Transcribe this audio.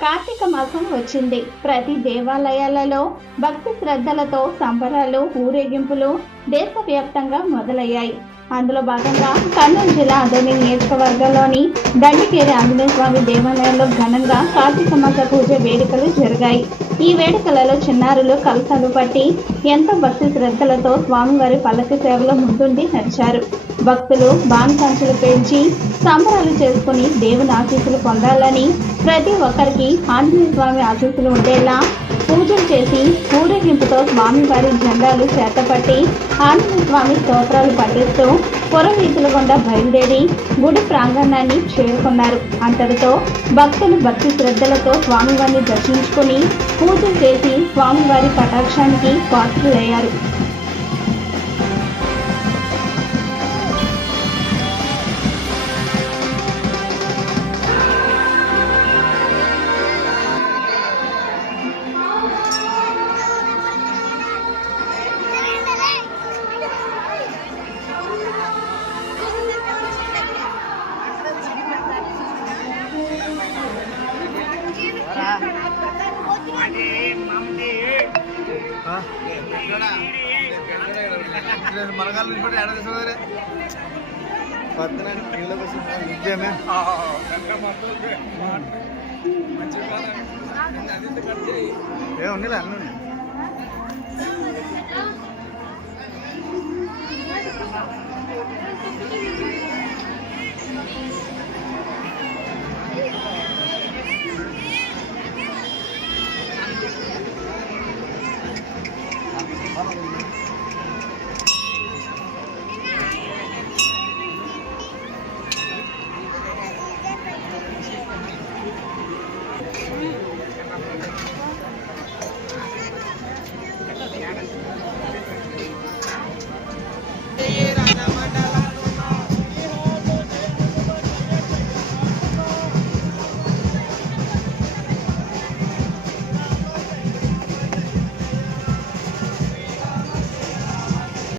కార్తీక మాసం వచ్చింది. ప్రతి దేవాలయాలలో భక్తి శ్రద్ధలతో సంబరాలు, ఊరేగింపులు దేశవ్యాప్తంగా మొదలయ్యాయి. అందులో భాగంగా కర్నూలు జిల్లా అదోని నియోజకవర్గంలోని దండికేరి ఆంజనేయ స్వామి దేవాలయంలో ఘనంగా కార్తీక మాస పూజ వేడుకలు జరిగాయి. ఈ వేడుకలలో చిన్నారులు కలశాలు పట్టి ఎంతో భక్తి శ్రద్ధలతో స్వామివారి పల్లకి సేవలో ముందుండి నడిచారు. భక్తులు బాణసంచులు పెంచి సంబరాలు చేసుకుని దేవుని ఆశీస్సులు పొందాలని, ప్రతి ఒక్కరికి ఆంజనేయ స్వామి ఆశీస్సులు ఉండేలా పూజలు చేసి ఊరేగింపుతో స్వామివారి జెండాలు చేతపట్టి ఆంజనేయ స్వామి స్తోత్రాలు పఠిస్తూ పురవీధుల గుండా బయలుదేరి గుడి ప్రాంగణాన్ని చేరుకున్నారు. అంతటితో భక్తులు భక్తి శ్రద్ధలతో స్వామివారిని దర్శించుకుని పూజలు చేసి స్వామివారి కటాక్షానికి పాత్రులయ్యారు. మనగాళ్ళు ఇప్పుడు ఎడ తీసుకోరే పద్దెనాడు నీళ్ళ కోసం నిజమే ఏ ఉన్నిలే అన్నీ ఉన్నాయి.